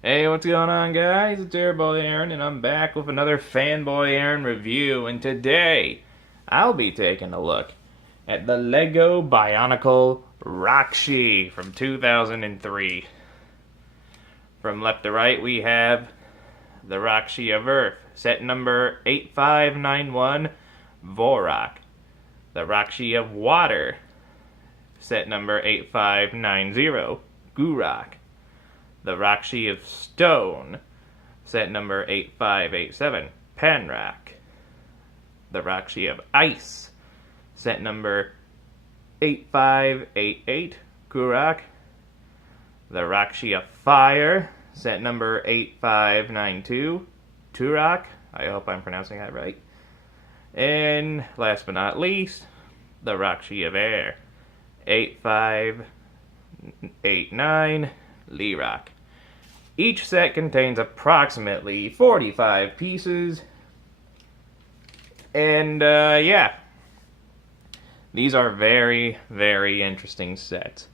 Hey, what's going on, guys? It's FanBoyAaron, and I'm back with another FanBoyAaron review. And today, I'll be taking a look at the Lego Bionicle Rahkshi from 2003. From left to right, we have the Rahkshi of Earth, set number 8591, Vorak. The Rahkshi of Water, set number 8590, Gurak. The Rahkshi of Stone, set number 8587, Panrak. The Rahkshi of Ice, set number 8588, Kurak. The Rahkshi of Fire, set number 8592, Turak. I hope I'm pronouncing that right. And last but not least, the Rahkshi of Air, 8589, Lirak. Each set contains approximately 45 pieces. And, yeah. These are very, very interesting sets.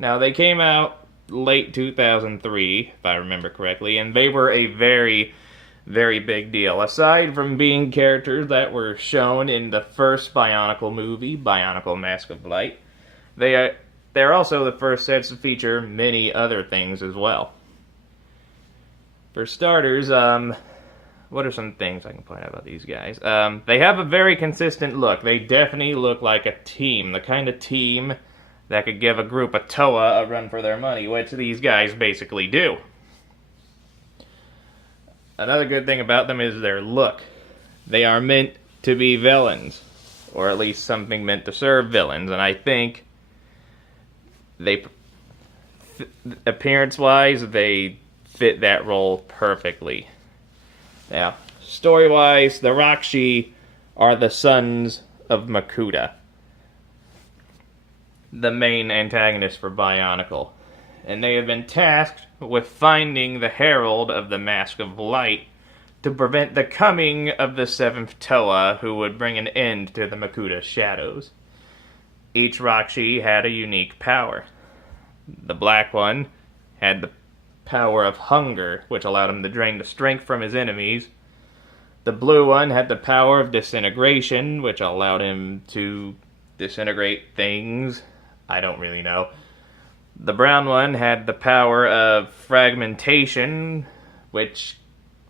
Now, they came out late 2003, if I remember correctly, and they were a very, very big deal. Aside from being characters that were shown in the first Bionicle movie, Bionicle Mask of Light, they're also the first sets to feature many other things as well. For starters, what are some things I can point out about these guys? They have a very consistent look. They definitely look like a team. The kind of team that could give a group of Toa a run for their money, which these guys basically do. Another good thing about them is their look. They are meant to be villains, or at least something meant to serve villains, and I think appearance-wise, they fit that role perfectly. Now, story-wise, the Rahkshi are the sons of Makuta, the main antagonist for Bionicle, and they have been tasked with finding the Herald of the Mask of Light to prevent the coming of the seventh Toa, who would bring an end to the Makuta shadows. Each Rahkshi had a unique power. The black one had the power of hunger, which allowed him to drain the strength from his enemies. The blue one had the power of disintegration, which allowed him to disintegrate things. I don't really know. The brown one had the power of fragmentation, which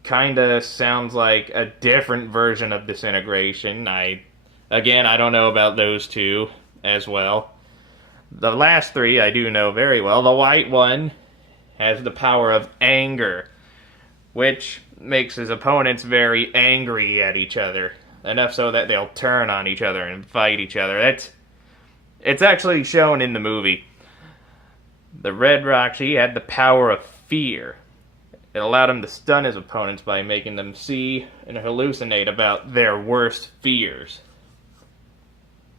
kinda sounds like a different version of disintegration. I don't know about those two as well. The last three I do know very well. The white one has the power of anger, which makes his opponents very angry at each other, enough so that they'll turn on each other and fight each other. It's actually shown in the movie. The red Rahkshi had the power of fear. It allowed him to stun his opponents by making them see and hallucinate about their worst fears.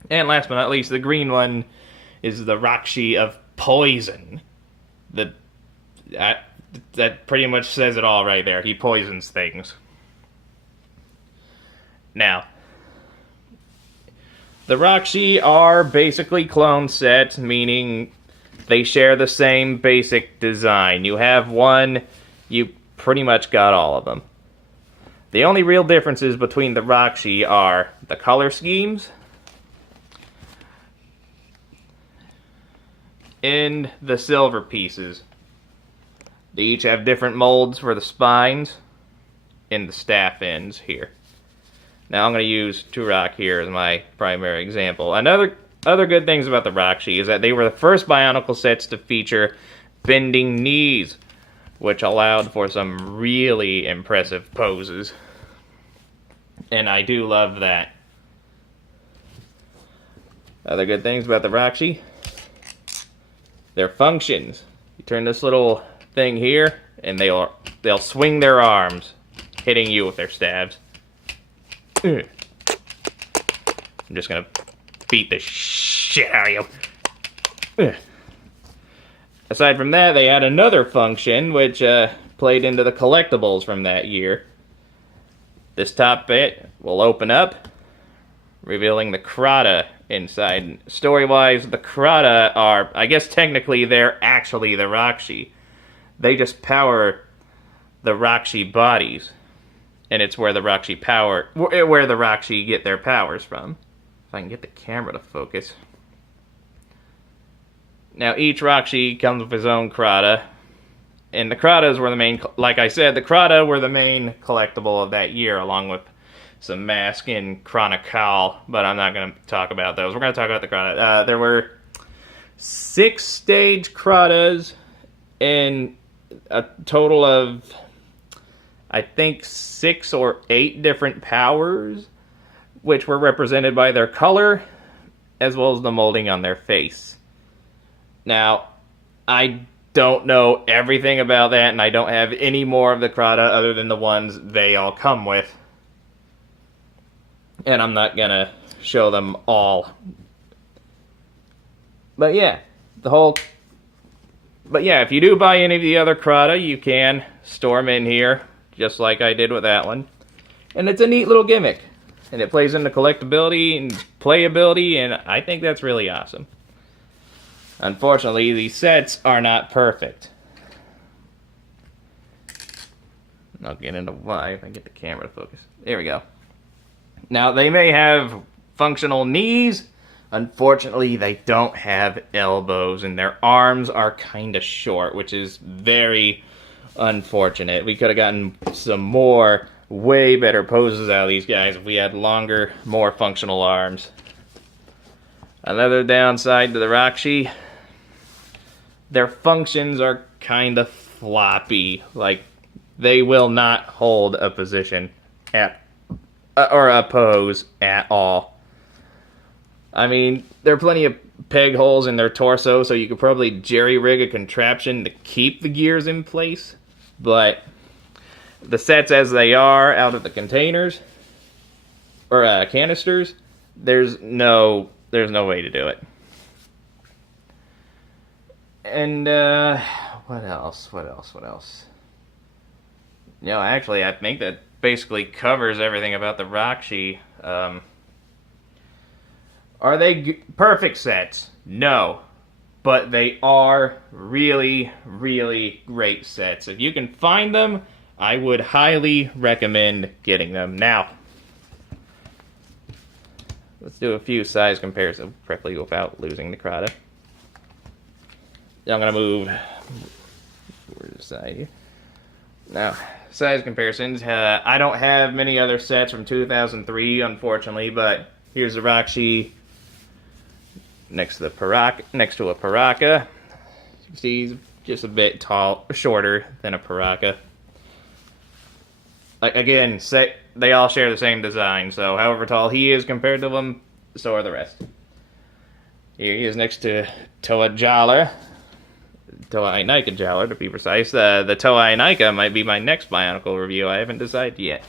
And last but not least, the green one is the Rahkshi of poison. That pretty much says it all right there. He poisons things. Now, the Rahkshi are basically clone sets, meaning they share the same basic design. You have one, you pretty much got all of them. The only real differences between the Rahkshi are the color schemes and the silver pieces. They each have different molds for the spines and the staff ends here. Now I'm going to use Turak here as my primary example. Other good things about the Rahkshi is that they were the first Bionicle sets to feature bending knees, which allowed for some really impressive poses. And I do love that. Other good things about the Rahkshi, their functions. You turn this little thing here, and they'll swing their arms, hitting you with their stabs. I'm just gonna beat the shit out of you. Aside from that, they had another function which played into the collectibles from that year. This top bit will open up, revealing the Krata inside. Story-wise, the Krata are, I guess technically they're actually the Rahkshi. they just power the Rahkshi bodies. And it's where the Rahkshi get their powers from. If I can get the camera to focus. Now, each Rahkshi comes with his own Krata. And the Kratas were the main, like I said, the Krata were the main collectible of that year, along with some Mask and Chronicle, but I'm not going to talk about those. We're going to talk about the Krata. There were 6 stage Kratas and a total of, I think, 6 or 8 different powers, which were represented by their color, as well as the molding on their face. Now, I don't know everything about that, and I don't have any more of the Krata other than the ones they all come with. And I'm not going to show them all. But yeah, if you do buy any of the other Krata, you can store them in here, just like I did with that one. And it's a neat little gimmick. And it plays into collectability and playability, and I think that's really awesome. Unfortunately, these sets are not perfect. I'll get into why if I get the camera to focus. There we go. Now, they may have functional knees. Unfortunately, they don't have elbows, and their arms are kind of short, which is very unfortunate. We could have gotten some more, way better poses out of these guys if we had longer, more functional arms. Another downside to the Rahkshi, their functions are kind of floppy. Like, they will not hold a position or a pose at all. I mean, there are plenty of peg holes in their torso, so you could probably jerry-rig a contraption to keep the gears in place. But the sets as they are out of the containers, or canisters, there's no way to do it. And, what else? No, actually, I think that basically covers everything about the Rahkshi. Are they perfect sets? No. But they are really, really great sets. If you can find them, I would highly recommend getting them. Now, let's do a few size comparisons correctly without losing the Krata. I'm going to move where's the side here. Now, size comparisons. I don't have many other sets from 2003, unfortunately, but here's the Rahkshi next to a Paraka. You can see he's just a bit shorter than a Paraka. Again, they all share the same design, so however tall he is compared to them, so are the rest. Here he is next to Toa Inika Jala, to be precise. The Toa Inika might be my next Bionicle review. I haven't decided yet.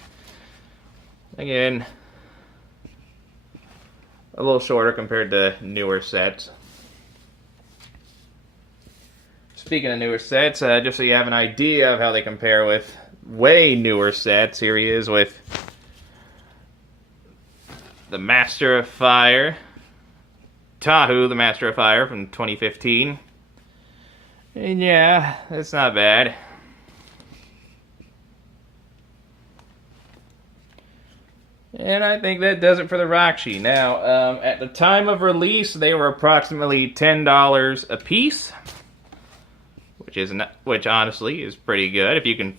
Again, a little shorter compared to newer sets. Speaking of newer sets, just so you have an idea of how they compare with way newer sets, here he is with the Master of Fire, Tahu, the Master of Fire from 2015. And yeah, that's not bad. And I think that does it for the Rahkshi. Now, at the time of release, they were approximately $10 a piece, which honestly is pretty good. If you can,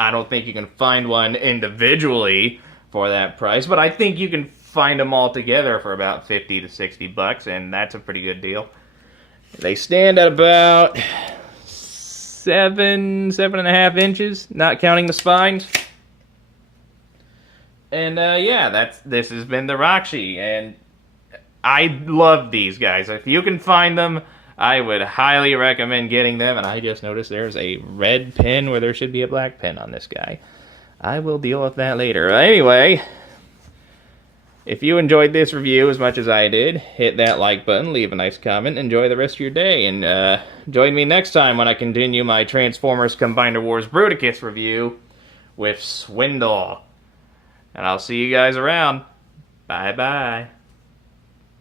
I don't think you can find one individually for that price, but I think you can find them all together for about 50 to 60 bucks, and that's a pretty good deal. They stand at about 7.5 inches, not counting the spines. And yeah, this has been the Rahkshi, and I love these guys. If you can find them, I would highly recommend getting them. And I just noticed there's a red pin where there should be a black pin on this guy. I will deal with that later. Anyway, if you enjoyed this review as much as I did, hit that like button, leave a nice comment, enjoy the rest of your day, and join me next time when I continue my Transformers Combiner Wars Bruticus review with Swindle. And I'll see you guys around. Bye-bye.